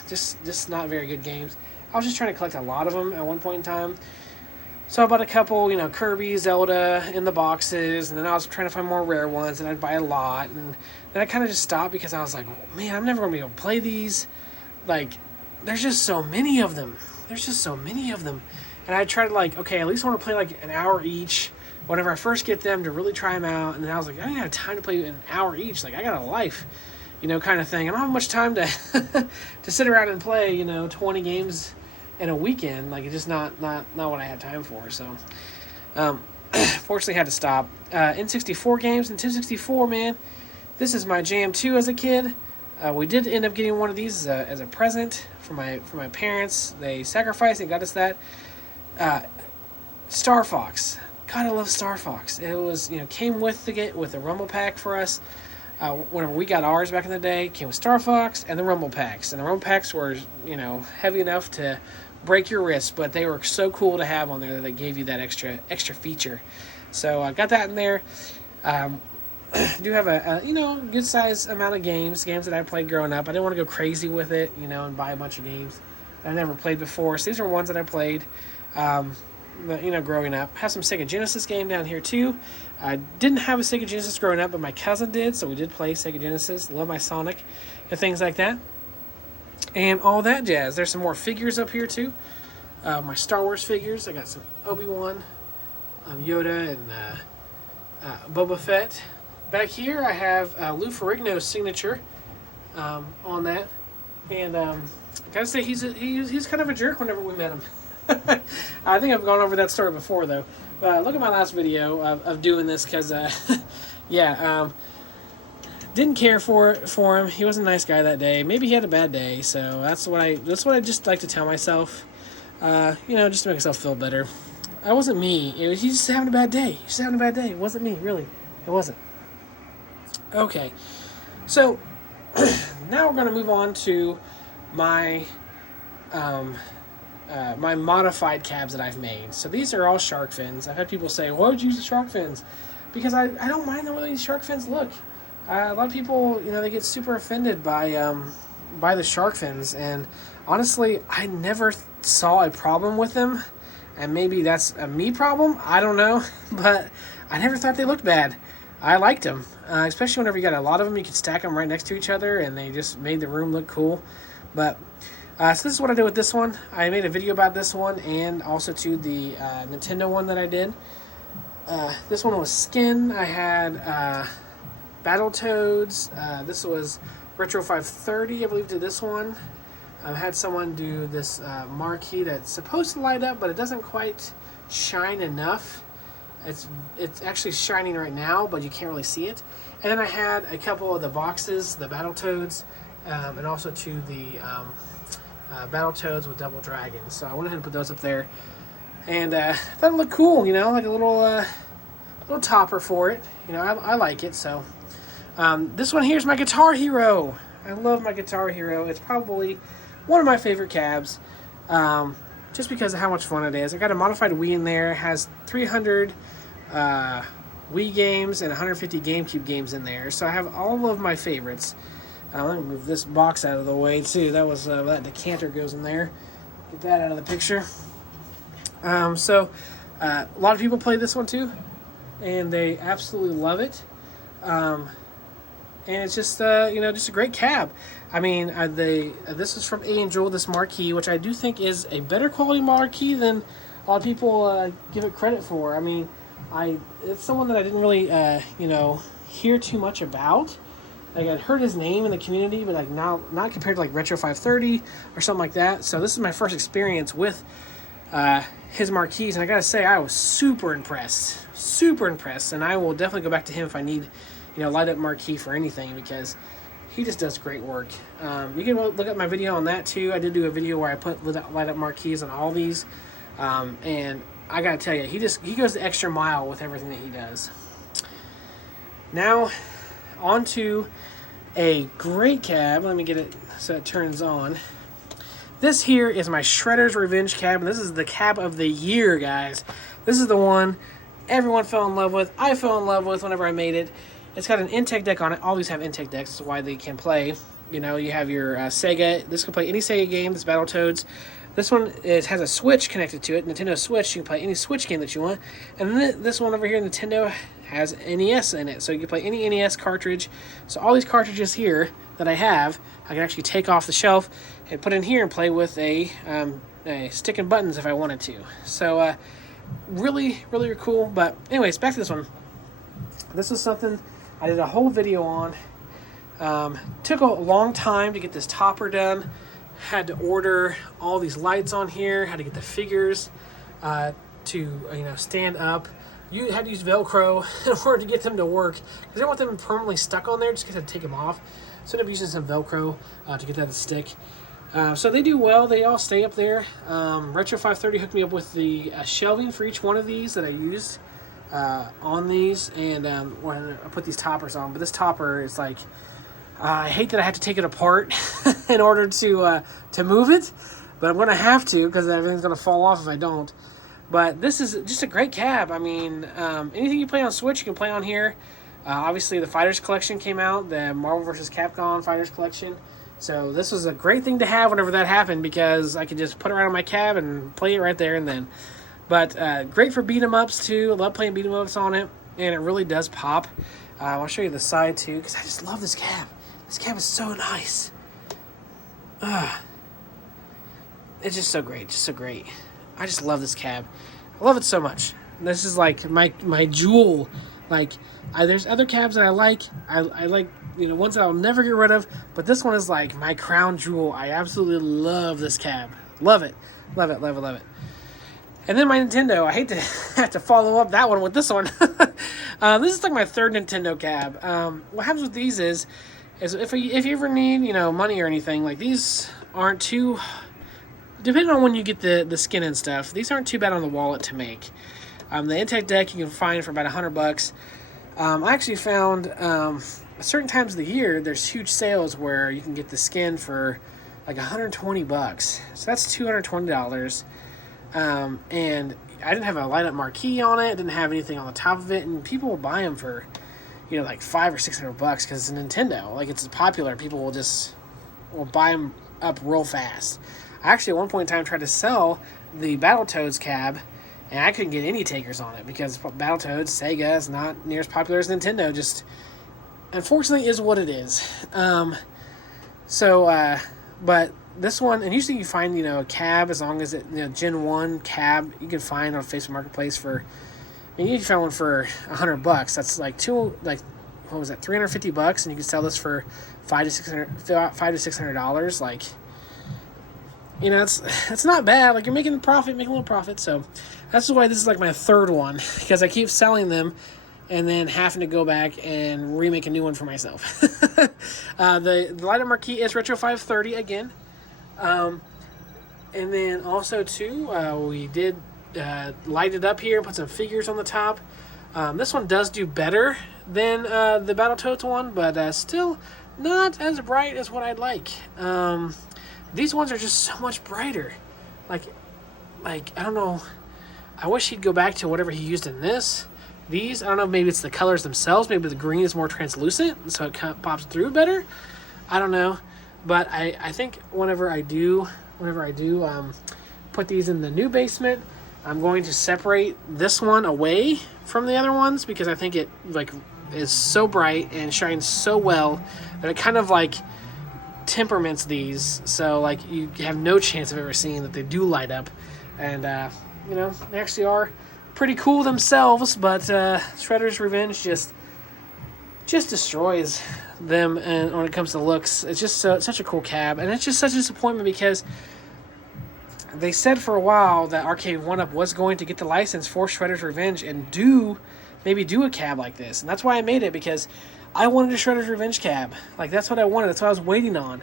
just not very good games. I was just trying to collect a lot of them at one point in time. So I bought a couple, Kirby, Zelda in the boxes, and then I was trying to find more rare ones, and I'd buy a lot, and then I kind of just stopped because I was like, man, I'm never going to be able to play these. Like, there's just so many of them. And I tried to, like, okay, at least I want to play like an hour each whenever I first get them to really try them out. And then I was like, I don't have time to play an hour each. Like, I got a life, kind of thing. I don't have much time to to sit around and play, 20 games in a weekend. Like, it's just not what I had time for. So, fortunately, had to stop. N64 games, Nintendo 64, man. This is my jam too as a kid. We did end up getting one of these as a present for my parents. They sacrificed and got us that. Star Fox. God, I love Star Fox. It was, came with the Rumble Pack for us. Whenever we got ours back in the day, it came with Star Fox and the Rumble Packs. And the Rumble Packs were, heavy enough to break your wrist, but they were so cool to have on there that they gave you that extra feature. So I got that in there. Do have a good size amount of games that I played growing up. I didn't want to go crazy with it, and buy a bunch of games. I never played before. So these are ones that I played, growing up. Have some Sega Genesis game down here too. I didn't have a Sega Genesis growing up, but my cousin did, so we did play Sega Genesis. Love my Sonic and things like that. And all that jazz. There's some more figures up here too. My Star Wars figures. I got some Obi-Wan, Yoda, and Boba Fett. Back here I have Lou Ferrigno's signature on that. And I gotta say, he's kind of a jerk whenever we met him. I think I've gone over that story before, though. Look at my last video of doing this, because, didn't care for him. He wasn't a nice guy that day. Maybe he had a bad day, so that's what I just like to tell myself, just to make myself feel better. I wasn't me. He's just having a bad day. He's just having a bad day. It wasn't me, really. It wasn't. Okay, so now we're going to move on to my my modified cabs that I've made. So these are all shark fins. I've had people say, why would you use the shark fins? Because I don't mind the way these shark fins look. A lot of people, they get super offended by the shark fins, and honestly, I never saw a problem with them. And maybe that's a me problem, I don't know, but I never thought they looked bad. I liked them, especially whenever you got a lot of them. You could stack them right next to each other, and they just made the room look cool. But so this is what I did with this one. I made a video about this one, and also to the Nintendo one that I did. This one was skin. I had Battletoads. This was Retro 530, I believe, did this one. I've had someone do this marquee that's supposed to light up, but it doesn't quite shine enough. It's actually shining right now, but you can't really see it. And then I had a couple of the boxes, the Battletoads, and also to the Battletoads with Double Dragons. So I went ahead and put those up there, and that looked cool, like a little topper for it. I like it. So this one here is my Guitar Hero. I love my Guitar Hero. It's probably one of my favorite cabs, just because of how much fun it is. I got a modified Wii in there. It has 300 Wii games and 150 GameCube games in there. So I have all of my favorites. Let me move this box out of the way too. That was that decanter goes in there. Get that out of the picture. So a lot of people play this one too, and they absolutely love it. And it's just just a great cab. I mean, this is from Angel, this marquee, which I do think is a better quality marquee than a lot of people give it credit for. I mean, it's someone that I didn't really hear too much about. Like, I'd heard his name in the community, but not compared to like Retro 530 or something like that. So this is my first experience with his marquees, and I gotta say, I was super impressed, and I will definitely go back to him if I need light up marquee for anything, because he just does great work. You can look at my video on that too. I did do a video where I put light up marquees on all these, and I gotta tell you, he goes the extra mile with everything that he does. Now, on to a great cab. Let me get it so it turns on. This here is my Shredder's Revenge cab, and this is the cab of the year, guys. This is the one everyone fell in love with. I fell in love with whenever I made it. It's got an Intech deck on it. All these have Intech decks. That's why they can play. You have your Sega. This can play any Sega game. This Battletoads. This one has a Switch connected to it. Nintendo Switch. You can play any Switch game that you want. And then this one over here, Nintendo, has NES in it. So you can play any NES cartridge. So all these cartridges here that I have, I can actually take off the shelf and put in here and play with a stick and buttons if I wanted to. So really, really cool. But anyways, back to this one. This was something I did a whole video on. Took a long time to get this topper done. Had to order all these lights on here. Had to get the figures to stand up. You had to use Velcro in order to get them to work, because I didn't want them permanently stuck on there just because I had to take them off. So I ended up using some Velcro to get that to stick. So they do well. They all stay up there. Retro 530 hooked me up with the shelving for each one of these that I used on these, and when I put these toppers on. But this topper is like, I hate that I have to take it apart in order to move it, but I'm going to have to, because everything's going to fall off if I don't. But this is just a great cab. I mean, anything you play on Switch, you can play on here. Obviously, the Fighters Collection came out, the Marvel vs. Capcom Fighters Collection. So this was a great thing to have whenever that happened, because I could just put it right on my cab and play it right there and then. But great for beat 'em ups too. I love playing beat 'em ups on it, and it really does pop. I'll show you the side too, because I just love this cab. This cab is so nice. It's just so great, just so great. I just love this cab. I love it so much. This is like my jewel. Like, there's other cabs that I like. I like, ones that I'll never get rid of. But this one is like my crown jewel. I absolutely love this cab. Love it. Love it, love it, love it. And then my Nintendo. I hate to have to follow up that one with this one. This is like my third Nintendo cab. What happens with these is if you ever need, money or anything, like these aren't too... Depending on when you get the skin and stuff, these aren't too bad on the wallet to make. The Intech deck you can find for about $100. I actually found certain times of the year there's huge sales where you can get the skin for like $120. So that's $220. And I didn't have a light up marquee on it. Didn't have anything on the top of it, and people will buy them for like $500 or $600 because it's a Nintendo. Like, it's popular. People will buy them up real fast. I actually at one point in time tried to sell the Battletoads cab, and I couldn't get any takers on it because Battletoads, Sega, is not near as popular as Nintendo. Just, unfortunately, is what it is. But this one, and usually you find, a cab, as long as it, Gen 1 cab, you can find on Facebook Marketplace for, you can find one for $100. That's like what was that, $350, and you can sell this for $500 to $600. Like, it's not bad. Like, you're making a little profit. So that's why this is like my third one, because I keep selling them and then having to go back and remake a new one for myself. The light up marquee is Retro 530 again. And then also too, we did light it up here, put some figures on the top. This one does do better than the Battletoads one, but still not as bright as what I'd like. These ones are just so much brighter. Like I don't know. I wish he'd go back to whatever he used in this. These, I don't know, maybe it's the colors themselves. Maybe the green is more translucent, so it kind of pops through better. I don't know. But I think whenever I do put these in the new basement, I'm going to separate this one away from the other ones, because I think it is so bright and shines so well that it kind of temperaments these, so you have no chance of ever seeing that they do light up. And they actually are pretty cool themselves, but Shredder's Revenge just destroys them. And when it comes to looks, it's just such a cool cab, and it's just such a disappointment because they said for a while that Arcade 1-Up was going to get the license for Shredder's Revenge and maybe do a cab like this. And that's why I made it, because I wanted a Shredder's Revenge cab. That's what I wanted. That's what I was waiting on.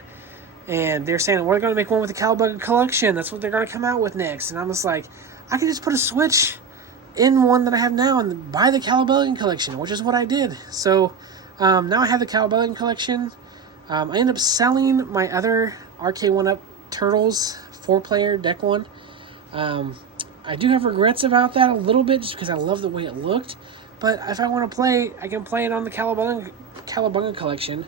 And they're saying, we're going to make one with the Cowabunga collection. That's what they're going to come out with next. And I'm just like, I can just put a Switch in one that I have now and buy the Cowabunga collection, which is what I did. So now I have the Cowabunga collection. I ended up selling my other Arcade 1-Up Turtles 4-player deck one. I do have regrets about that a little bit, just because I love the way it looked. But if I want to play, I can play it on the Cowabunga collection.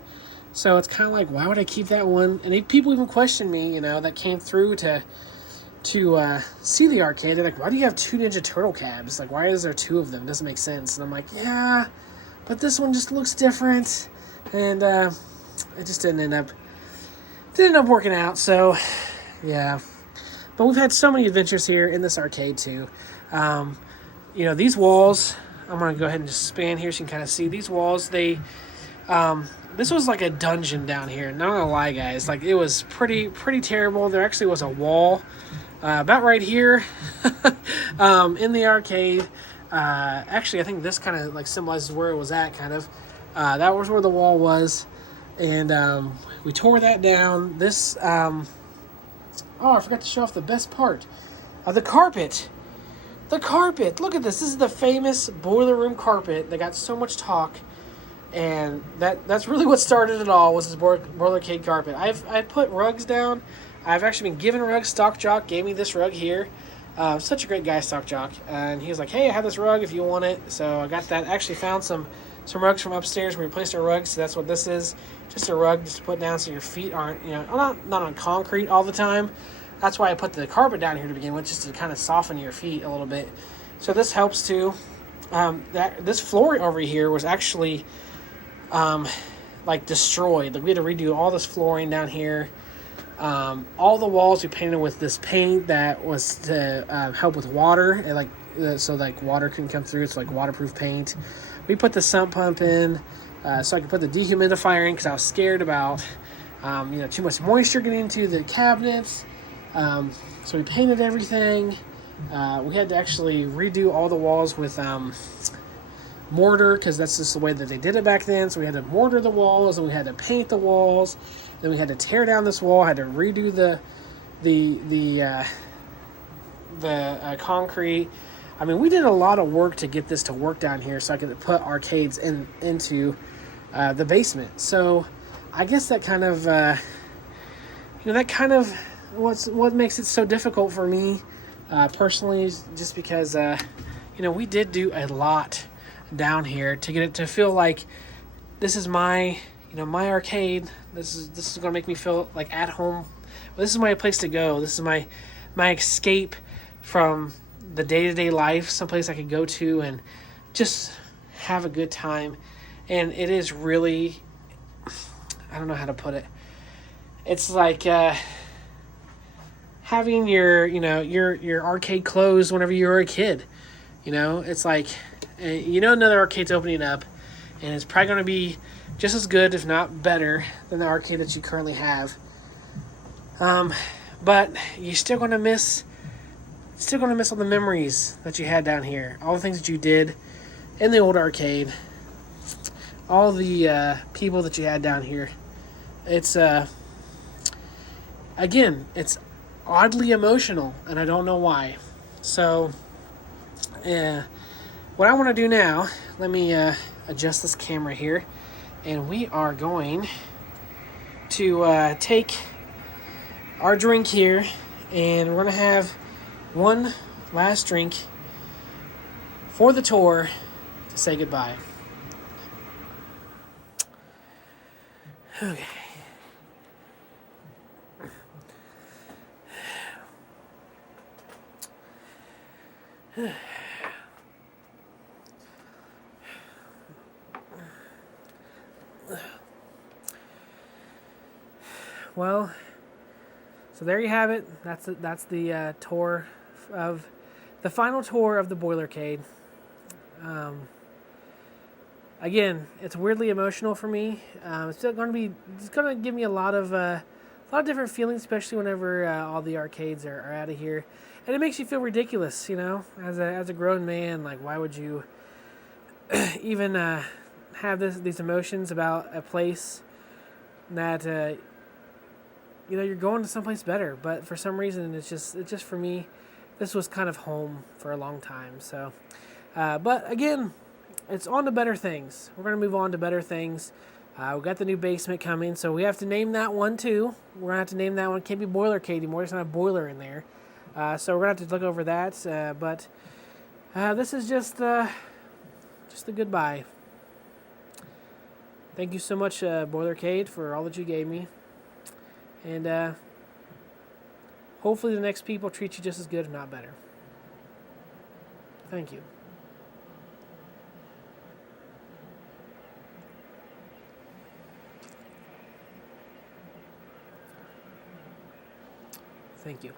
So it's kind of like, why would I keep that one? And people even question me, that came through to see the arcade. They're like, why do you have 2 Ninja Turtle cabs? Like, why is there 2 of them? It doesn't make sense. And I'm like, yeah, but this one just looks different. And it just didn't end up working out. So, yeah. But we've had so many adventures here in this arcade too. These walls, I'm going to go ahead and just span here so you can kind of see these walls. This was like a dungeon down here. Not going to lie, guys. It was pretty terrible. There actually was a wall about right here in the arcade. Actually, I think this kind of symbolizes where it was at, kind of. That was where the wall was. And we tore that down. This... I forgot to show off the best part. The carpet. The carpet. Look at this. This is the famous boiler room carpet that got so much talk. And that's really what started it all, was this Boilercade carpet. I put rugs down. I've actually been given rugs. Stock Jock gave me this rug here. Such a great guy, Stock Jock. And he was like, hey, I have this rug if you want it. So I got that. Actually found some some rugs from upstairs. We replaced our rugs, so that's what this is. Just a rug just to put down so your feet aren't, not on concrete all the time. That's why I put the carpet down here to begin with, just to kind of soften your feet a little bit. So this helps too. This floor over here was actually like destroyed. Like we had to redo all this flooring down here. All the walls we painted with this paint that was to help with water, and so water couldn't come through. It's like waterproof paint. We put the sump pump in so I could put the dehumidifier in because I was scared about too much moisture getting into the cabinets. So we painted everything. We had to actually redo all the walls with mortar because that's just the way that they did it back then. So we had to mortar the walls, and we had to paint the walls. Then we had to tear down this wall. Had to redo the concrete. I mean, we did a lot of work to get this to work down here, so I could put arcades into the basement. So I guess that kind of what makes it so difficult for me personally is just because we did do a lot down here to get it to feel like this is my arcade. This is gonna make me feel like at home. This is my place to go. This is my escape from the day-to-day life. Someplace I could go to and just have a good time. And it is really, I don't know how to put it. It's like having your arcade closed whenever you were a kid. It's like another arcade's opening up, and it's probably going to be just as good, if not better, than the arcade that you currently have. But you're still going to miss all the memories that you had down here, all the things that you did in the old arcade, all the people that you had down here. It's again, it's oddly emotional, and I don't know why. So, what I want to do now, let me adjust this camera here, and we are going to take our drink here, and we're going to have one last drink for the tour to say goodbye. Okay. Well, so there you have it. That's the tour of the final tour of the Boilercade. Again, it's weirdly emotional for me. It's going to give me a lot of different feelings, especially whenever all the arcades are out of here, and it makes you feel ridiculous, as a grown man. Like, why would you even have these emotions about a place that you're going to someplace better, but for some reason it's just for me, this was kind of home for a long time. So, but again, it's on to better things. We're going to move on to better things. We've got the new basement coming, so we have to name that one too. We're going to have to name that one. It can't be Boilercade anymore. There's not a boiler in there. So we're going to have to look over that. But this is just the goodbye. Thank you so much, Boilercade, for all that you gave me. And hopefully the next people treat you just as good, if not better. Thank you. Thank you.